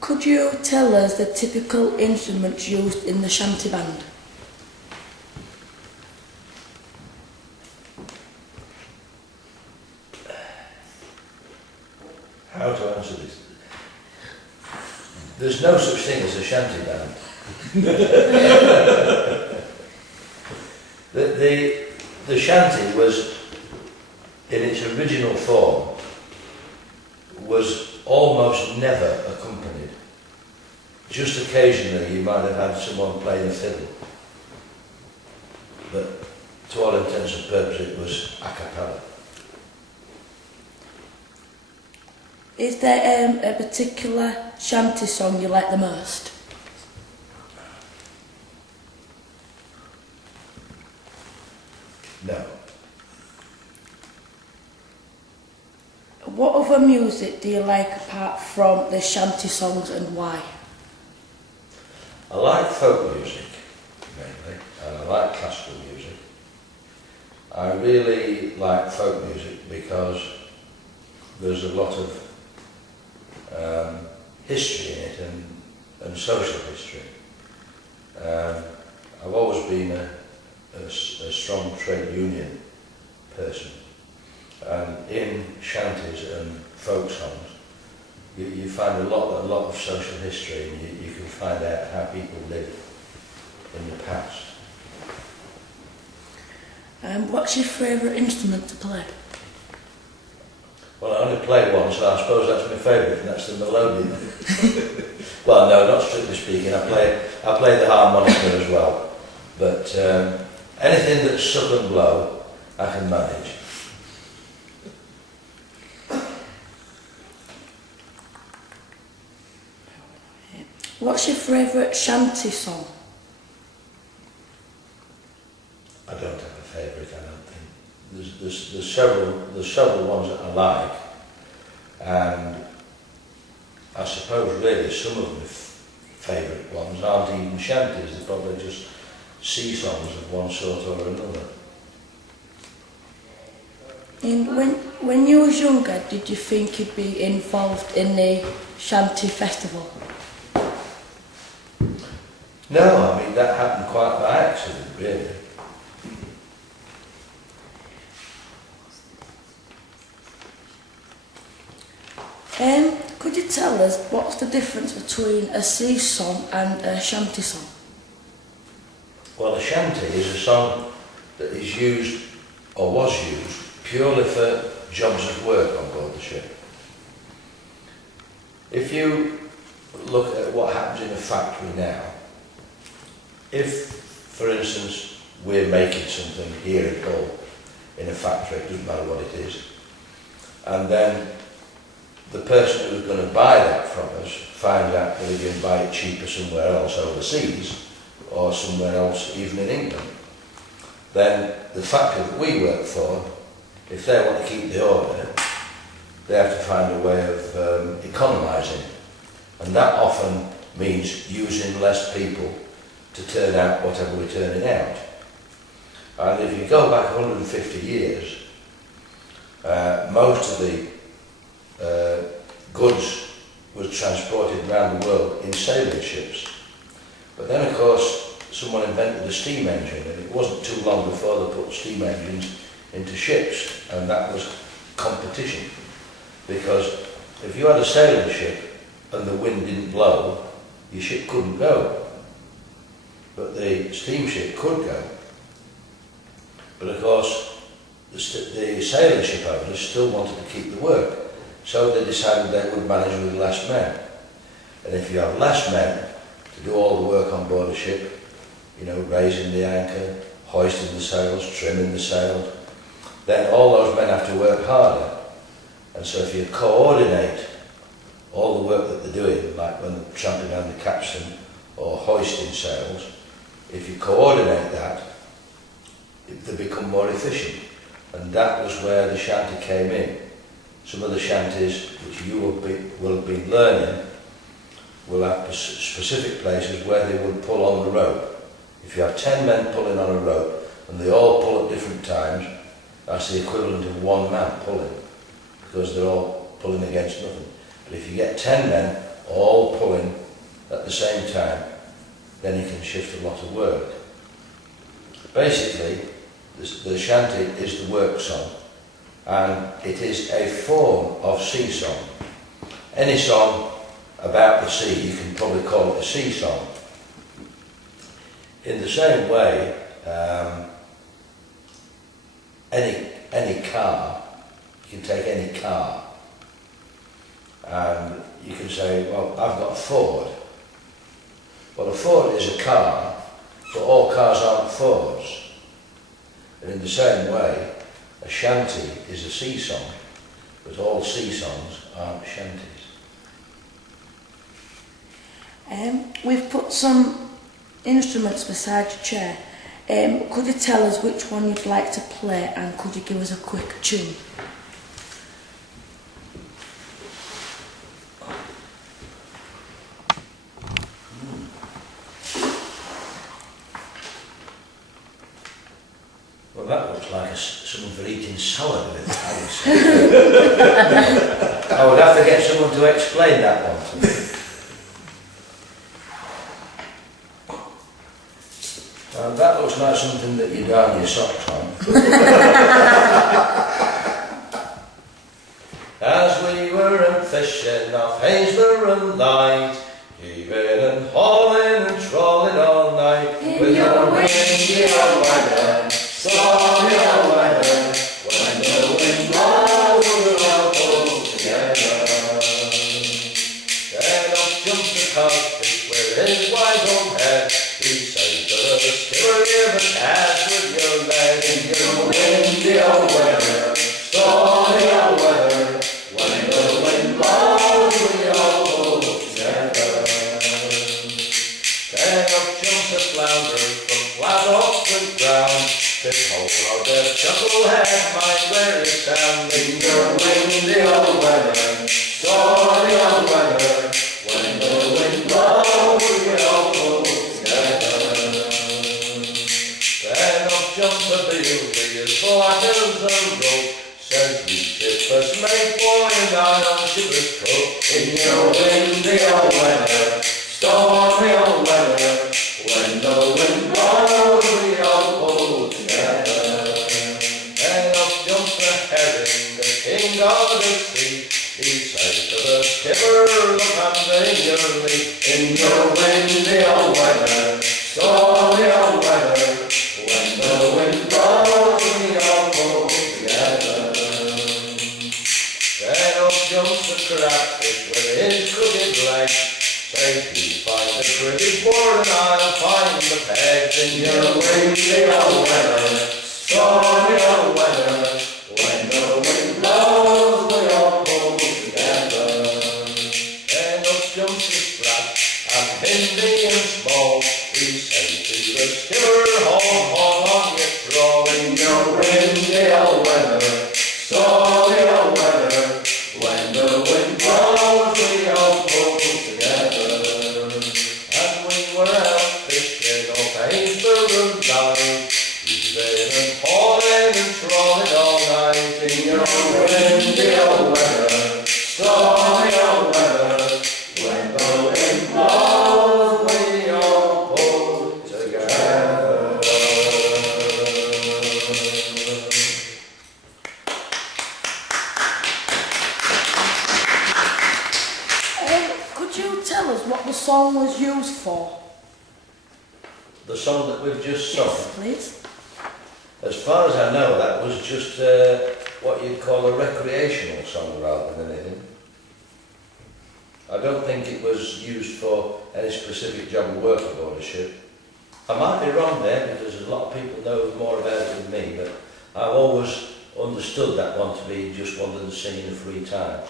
Could you tell us the typical instruments used in the shanty band? How to answer this? There's no such thing as a shanty band. The shanty was, in its original form, was almost never accompanied. Just occasionally you might have had someone playing a fiddle. But to all intents and purposes it was a cappella. Is there a particular shanty song you like the most? No. What other music do you like apart from the shanty songs and why? I like folk music, mainly, and I like classical music. I really like folk music because there's a lot of history in it and social history. I've always been a strong trade union person, and in shanties and folk songs you find a lot of social history, and you can find out how people lived in the past. What's your favourite instrument to play? Well, I only play one, so I suppose that's my favourite, and that's the melodion. Well, no, not strictly speaking. I play the harmonica as well, but anything that's suck and blow, I can manage. What's your favourite shanty song? I don't have a favourite, I don't think. There's several ones that I like, and I suppose really some of my favourite ones aren't even shanties, they're probably just sea songs of one sort or another. And when you was younger, did you think you'd be involved in the shanty festival? No, I mean that happened quite by accident, really. Could you tell us what's the difference between a sea song and a shanty song? Well, a shanty is a song that is used, or was used, purely for jobs of work on board the ship. If you look at what happens in a factory now, if, for instance, we're making something here at Hull in a factory, it doesn't matter what it is, and then the person who's going to buy that from us finds out that they can buy it cheaper somewhere else overseas, or somewhere else even in England, then the factory that we work for, if they want to keep the order, they have to find a way of economising, and that often means using less people to turn out whatever we're turning out. And if you go back 150 years, most of the goods was transported around the world in sailing ships. But then of course someone invented the steam engine, and it wasn't too long before they put steam engines into ships, and that was competition. Because if you had a sailing ship and the wind didn't blow, your ship couldn't go. But the steamship could go. But of course the sailing ship owners still wanted to keep the work, so they decided they would manage with less men. And if you have less men to do all the work on board a ship, you know, raising the anchor, hoisting the sails, trimming the sails, then all those men have to work harder. And so if you coordinate all the work that they're doing, like when they're tramping around the capstan or hoisting sails, if you coordinate that, they become more efficient. And that was where the shanty came in. Some of the shanties which you will have been learning will have specific places where they would pull on the rope. If you have 10 men pulling on a rope and they all pull at different times, that's the equivalent of one man pulling, because they're all pulling against nothing. But if you get 10 men all pulling at the same time, then you can shift a lot of work. Basically, the shanty is the work song, and it is a form of sea song. Any song about the sea, you can probably call it a sea song. In the same way, any car, you can take any car, and you can say, well, I've got a Ford. Well, a Ford is a car, but all cars aren't Fords. And in the same way, a shanty is a sea song, but all sea songs aren't shanties. We've put some instruments beside your chair. Could you tell us which one you'd like to play, and could you give us a quick tune? Well, that looks like someone for eating salad with it. I would have to get someone to explain that one to me. That looks like something that you darn your socks on. As we were fishing off Hazelborough night, heaving and hauling and trawling all night, with your windy old weather, stormy old weather, when the wind blows we'll all pull together. Then up jumped the codfish with his wide old head, he said to the skipper, give a catch with your leg in your windy old weather, stormy old weather, when the wind blows we all pull together. Then up jumps a flounder from flat off the ground, this whole of the chucklehead might wear it down in your windy old weather, stormy old weather, when the wind blows we all pull together. Then up jumps a beauty as black as a rope, says we shippers make boy and I'll shipper's cook, in your windy old weather, stormy old weather, when the wind blows we all pull together. Then up jumps the herring, the king of the sea, he said to the skipper, look under your lee, in your windy old weather, stormy old weather, when the wind blows we all pull together. Then up jumps the crabfish with his crooked leg, says you find the cricket board and I'll find the pegs, in your windy old weather, stormy old weather, when the wind blows we all pull together. Then up jumps the sprat and Hindi and small, he said to the skipper, haul on your trawl, in your windy old weather, stormy old weather, when the wind blows we all pull together. And we were out fishing off Hazelborough night, heaving and hauling and trawling all night, in your windy old weather, stormy old weather, when the wind blows we all pull together. Could you tell us what the song was used for? The song that we've just sung, Yes, please. as far as I know, that was just what you'd call a recreational song rather than anything. I don't think it was used for any specific job of work aboard a ship. I might be wrong there, because there's a lot of people know more about it than me, but I've always understood that one to be just one of them singing in free time.